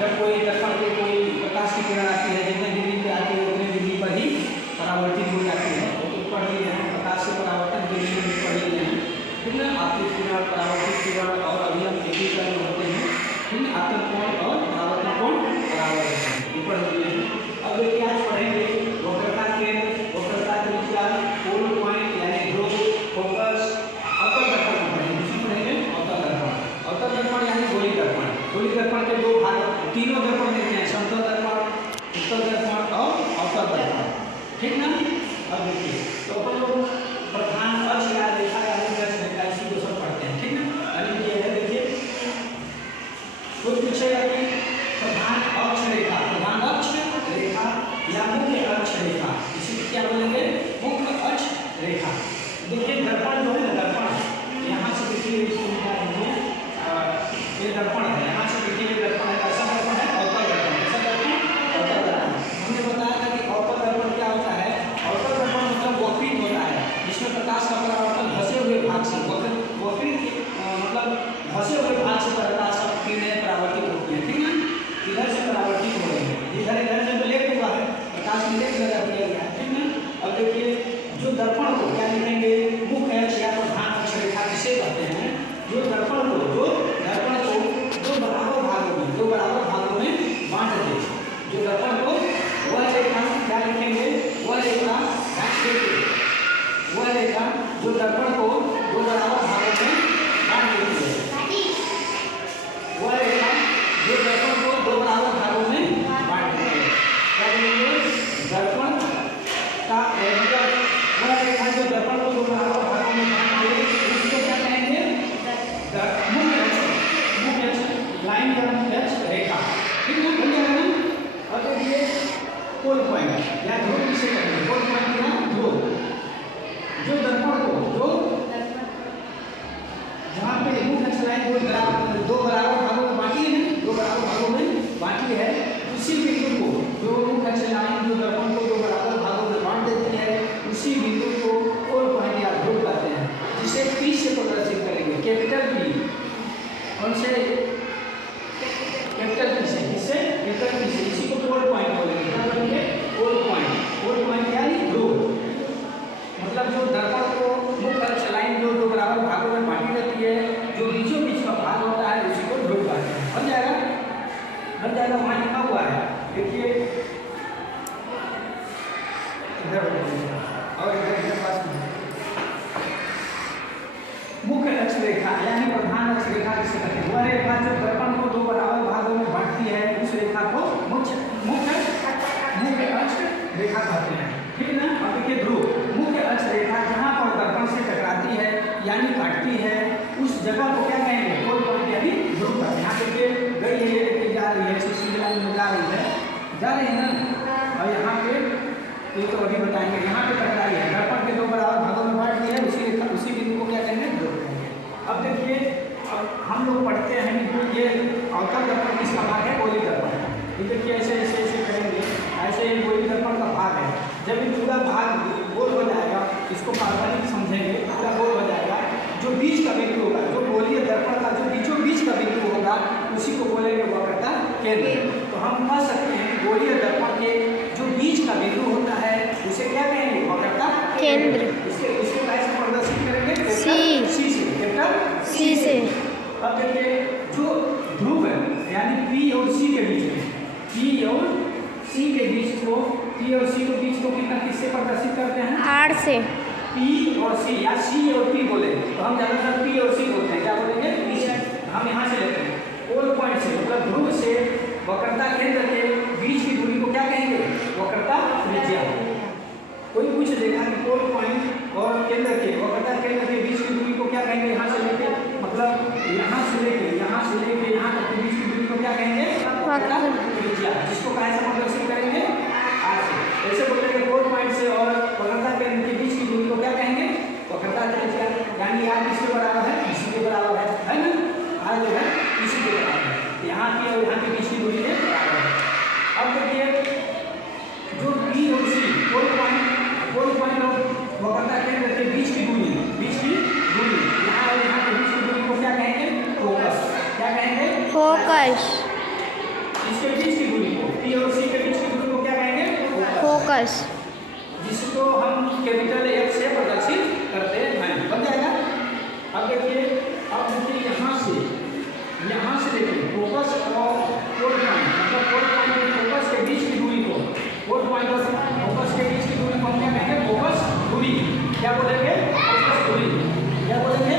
जब कोई दर्पण पे कोई प्रकाश की किरण आती है, जितने डिग्री पे आती है उतने डिग्री पर ही परावर्तित हो जाती है। तो पढ़ लिए हैं प्रकाश से परावर्तन डिग्री में पढ़ लिए हैं, ठीक है। आपतित किरण, परावर्तित किरण और अभिलंब एकीकरण होते हैं, ठीक है। आपतन कोण और परावर्तन कोण बराबर होते हैं, ये पढ़ लिए हैं। अब देखिए आज पढ़ेंगे वक्रता केंद्र, वक्रता त्रिज्या, पोल पॉइंट यानी ध्रुव, फोकस, अवतल दर्पण पढ़ेंगे। किसमें पढ़ेंगे? अवतल दर्पण। अवतल दर्पण यानी गोली दर्पण। गोली दर्पण के दो भाग, तीनों दर्पण देखते हैं, समतल दर्पण, उत्तल दर्पण और अवतल दर्पण, ठीक ना। अब देखिए तो अपन लोग प्रधान अक्ष या रेखा या रेखा इसी को सब पढ़ते हैं, ठीक ना। अभी ये है देखिए तो पूछेगा कि प्रधान अक्ष रेखा, प्रधान अक्ष रेखा या मुख्य अक्ष रेखा, इसी को क्या बोलेंगे? मुख्य अक्ष रेखा। देखिए दर्पण जो है ना, दर्पण यहाँ से देखिए ये दर्पण है, यहाँ से देखिए दर्पण है, ऐसा दर्पण है अवतल दर्पण, ऐसा दर्पण अवतल दर्पण। हमने बताया था कि अवतल दर्पण क्या होता है? अवतल दर्पण मतलब वक्रित होता है, जिसमें प्रकाश का परावर्तन धसे हुए भाग से, वक्रित मतलब धसे हुए भाग से प्रकाश का किरणें परावर्तित होती है, ठीक है। इधर से परावर्तित हो रही है, इधर इधर से तो लेट हुआ है, प्रकाश में लेट लगा दिया गया है, ठीक है। अब देखिए जो दर्पण को क्या लिखेंगे? मुख्य अक्ष या प्रधान अक्ष रेखा किसे कहते हैं? जो दर्पण को दो बराबर भागों में बांट दे, जो दर्पण को वह रेखा क्या लिखेंगे? वह रेखा वह रेखा जो दर्पण को दो बराबर भागों में बांट देती है, वह रेखा जो दर्पण को दो बराबर भागों में बांट देती है, क्या बोलेंगे? दर्पण का मतलब वह रेखा जो दर्पण को दो बराबर भागों में बांट दे, उसको क्या कहेंगे? मुख्य अक्ष लाइन या मुख्य अक्ष रेखा, ठीक है। बोल गया ना। और देखिए पोल पॉइंट या ध्रुव किसे कहेंगे? पोल पॉइंट या ध्रुव, जो दर्पण को जहाँ पे मुख्य अक्ष लाइन दो बराबर भागों में बांटी है, दो बराबर भागों में बांटी है, उसी बिंदु को जो मुख्य अक्ष लाइन जो दर्पण को दो बराबर भागों में बांट देती है, उसी बिंदु को पोल पॉइंट या ध्रुव कहते हैं, जिसे P से प्रदर्शित करेंगे, कैपिटल P। कौन से? कैपिटल P से, किससे? कैपिटल P से, इसी को पोल पॉइंट बोलेंगे, क्या बोलेंगे? पोल पॉइंट। पोल पॉइंट यानी ध्रुव, मतलब जो दर्पण को मुख्य अक्ष लाइन जो दो बराबर भागों में बांटी रहती है, जो बीचों बीच का भाग होता है, उसी को ध्रुव कहते हैं। बन जाएगा, बन जाएगा, वहाँ लिखा हुआ है, देखिए इधर और इधर पास में मुख्य अक्ष रेखा यानी प्रधान अक्ष रेखा किसे कहते हैं? वह रेखा जो दर्पण को दो बराबर भागों में बांटती है, उस रेखा को मुख्य अक्ष रेखा कहते हैं, ठीक है ना। अब देखिए ध्रुव, मुख्य अक्ष रेखा जहाँ पर दर्पण से टकराती है यानी काटती है, उस जगह को क्या कहेंगे? पोल पॉइंट यानी ध्रुव कहते हैं। यहाँ देखिए गई है, ये देखिए जा रही है, सीधी लाइन में जा रही है ना, और यहाँ पे ये तो अभी बताएंगे, यहाँ पे टकराई है, दर्पण के दो बराबर भागों में बांट दी है, उसी बिंदु को क्या कहेंगे? ध्रुव कहेंगे। अब देखिए हम लोग पढ़ते हैं कि ये अवतल दर्पण किसका भाग है? गोली दर्पण। ये देखिए ऐसे ऐसे ऐसे करेंगे, ऐसे ये गोली दर्पण का भाग है। जब ये पूरा भाग गोल हो जाएगा, इसको काल्पनिक समझेंगे, पूरा गोल हो जाएगा, जो बीच का बिंदु होगा, जो गोलीय दर्पण का जो बीचों बीच का बिंदु होगा, उसी को बोलेंगे वक्रता केंद्र। तो हम कह सकते हैं कि गोलीय दर्पण के जो बीच का बिंदु होता है, उसे क्या कहेंगे? वक्रता केंद्र। इसको कैसे प्रदर्शित करेंगे? सी से, कैपिटल सी से। अब देखिए जो ध्रुव है यानी P और C के बीच में, P और C के बीच को, P और C के बीच को किससे प्रदर्शित करते हैं? R से। P और C या C और P बोले तो हम ज्यादातर P और C बोलते हैं, क्या बोलेंगे? P से। हम यहाँ से लेते हैं पोल पॉइंट से, मतलब ध्रुव से वक्रता केंद्र के बीच की दूरी को क्या कहेंगे? वक्रता त्रिज्या। कोई पूछ देगा कि पोल पॉइंट और केंद्र के वक्रता केंद्र के बीच की दूरी को क्या कहेंगे? यहाँ से लेके, मतलब यहाँ से लेके यहाँ तक के बीच की दूरी को क्या कहेंगे? वक्रता त्रिज्या, जिसको कहाँ से प्रदर्शित करेंगे? R से। ऐसे बोलेंगे पोल पॉइंट से और वक्रता केंद्र के बीच की दूरी को क्या कहेंगे? वक्रता त्रिज्या। यानी R किसके बराबर है? इसी के बराबर है ना। R जो है इसी के बराबर है, यहाँ की और यहाँ के बीच की दूरी के बराबर है। अब देखिए जो P और C पोल पॉइंट और वक्रता केंद्र के बीच की दूरी यहाँ और यहाँ के बीच की दूरी को क्या कहेंगे? फोकस। क्या कहेंगे? फोकस। फोकस, जिसको हम कैपिटल F से प्रदर्शित करते हैं। बन जाएगा। अब देखिए यहाँ से देखिए फोकस और कोड पॉइंट, मतलब कोड पॉइंट और फोकस के बीच की दूरी को, कोड पॉइंट और फोकस के बीच की दूरी को हम क्या कहेंगे? फोकस दूरी। क्या बोलेंगे? फोकस दूरी। क्या बोलेंगे?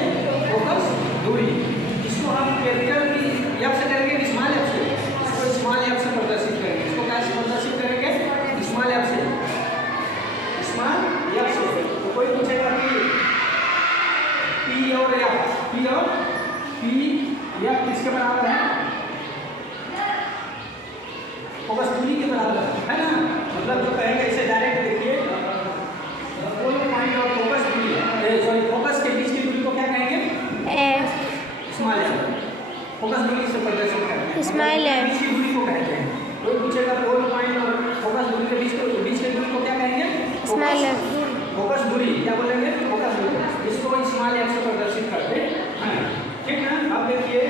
फोकस दूरी। इसको हम कैपिटल की F से करेंगे, स्मॉल F से। इसको स्मॉल F से प्रदर्शित करेंगे। इसको कैसे प्रदर्शित करेंगे? स्मॉल F से। स्मॉल F से। तो कोई पूछेगा कि P और F किसके बराबर है? फोकस दूरी के बराबर है ना। मतलब जो कहेंगे इसे डायरेक्ट देखिए, कोई पॉइंट और फोकस दूरी, सॉरी फोकस के बीच की दूरी को क्या कहेंगे? Small F। फोकस दूरी से प्रदर्शित करते हैं। Small F। बीच की दूरी को कहते हैं। कोई पूछेगा कोई पॉइंट और फोकस दूरी के बीच की दूरी को क्या कहेंगे? Small F। फोकस दूरी। क्या बोलेंगे? फोकस दूरी। इसको स्मॉल F से प्रदर्शित करते हैं। ठीक है। अब देखिए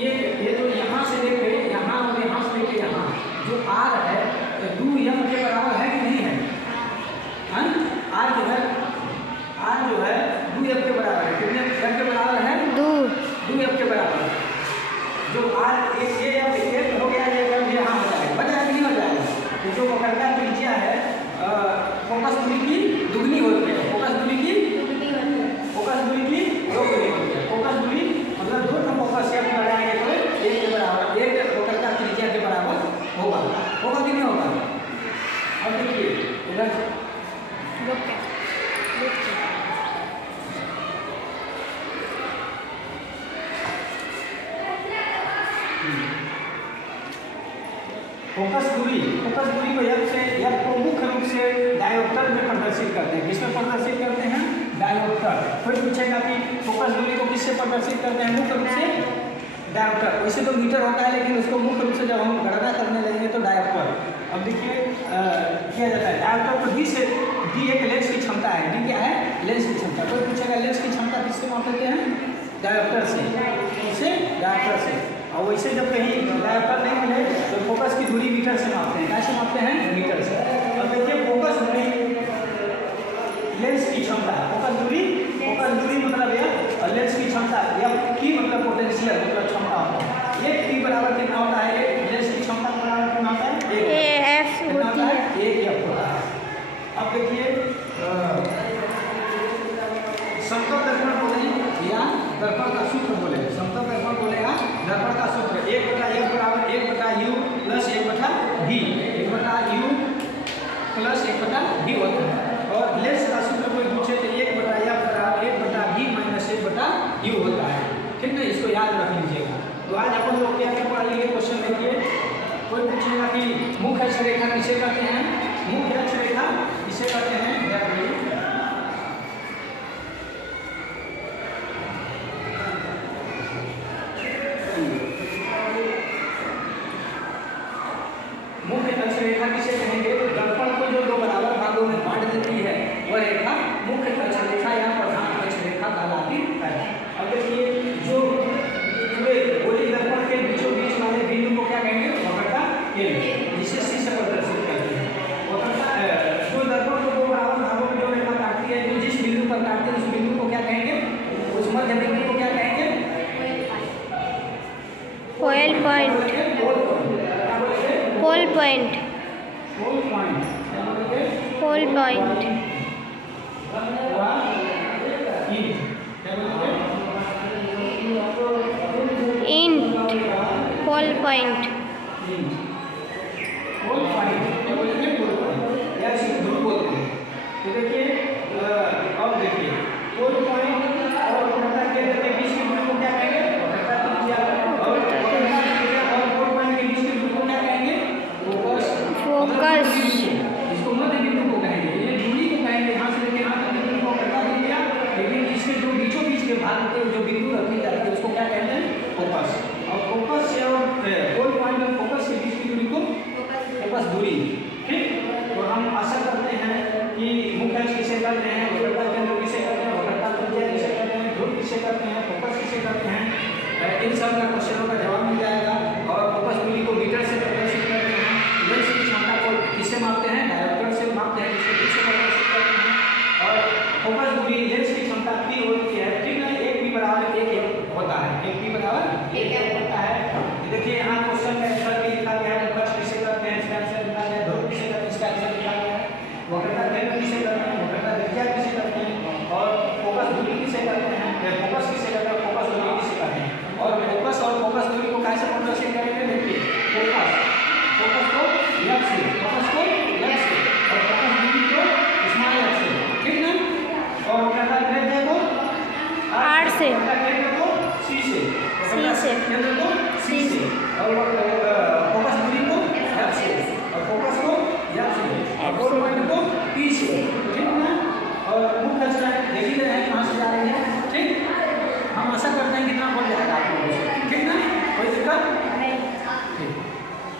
ये जो यहाँ से लेके यहाँ और यहाँ से लेके यहाँ जो R है, 2M के बराबर है कि नहीं है? R जो है 2F के बराबर है। कितने F के बराबर है? 2F के बराबर है। जो R एक हो गया, ये यहाँ हो जाएगा। बन जाएगा कि नहीं हो जाएगा? तो जो वक्रता त्रिज्या है फोकस दूरी की दुगनी होती है। फोकस दूरी की दोगुनी होती है। फोकस दूरी मतलब दो का फोकस F लगाएंगे तो एक के बराबर, एक वक्रता त्रिज्या के बराबर होगा कि नहीं होगा? अब देखिए इधर फोकस दूरी को F को मुख्य रूप से डायोप्टर में प्रदर्शित करते हैं। किसमें प्रदर्शित करते हैं? डायोप्टर। फिर पूछेगा कि फोकस दूरी को किससे प्रदर्शित करते हैं? मुख्य रूप से डायोप्टर। वैसे तो मीटर होता है, लेकिन उसको मुख्य रूप से जब हम गणना करने लगेंगे तो डायोप्टर। अब देखिए किया जाता है डायोप्टर को डी एक लेंस की क्षमता है। डी क्या है? लेंस की क्षमता। कोई पूछेगा लेंस की क्षमता किससे मापते हैं? डायोप्टर से। डायोप्टर से। और वैसे जब कहीं डायोप्टर नहीं मिले तो फोकस की दूरी मीटर से मापते हैं। कैसे मापते हैं? मीटर से। अब देखिए फोकस दूरी लेंस की क्षमता है। फोकस दूरी मतलब यह, और लेंस की क्षमता की मतलब पोटेंशियल मतलब क्षमता होता है। एक P बराबर कितना होता है? एक लेंस की क्षमता बराबर कितना होता है? F होता है। एक F होता है। अब देखिए समतल दर्पण बोले या दर्पण का सूत्र बोले। समतल दर्पण बोले या दर्पण का सूत्र 1/F बराबर 1/U plus 1/V। 1/U plus 1/V होता है। और लेंस का सूत्र कोई पूछे तो 1/F बराबर 1/V माइनस 1/U होता है। ठीक है, इसको याद रख लीजिएगा। तो आज अपन लोग क्या पढ़ लिए? क्वेश्चन देखिए, कोई पूछेगा कि मुख्य अक्ष रेखा किसे कहते हैं? मुख्य अक्ष रेखा किसे कहते हैं? मुख्य अक्ष रेखा किसे कहेंगे? तो दर्पण को जो दो बराबर भागों में बांट देती है वह रेखा मुख्य अक्ष रेखा या प्रधान अक्ष रेखा कहलाती है। अब देखिए जो गोली दर्पण के बीचों बीच वाले बिंदु को क्या कहेंगे? वक्रता केंद्र, जिसे C से प्रदर्शित करते हैं। वक्रता जो दर्पण को दो बराबर भागों में जो रेखा काटती है, जो जिस बिंदु पर काटती है उस बिंदु को क्या कहेंगे? उस मध्य बिंदु को क्या कहेंगे? Focal point. Pole point. Pole point. इंट। Pole point. तो देखिए अब देखिए पोल पॉइंट और वक्रता केंद्र के बीच की दूरी को क्या कहेंगे?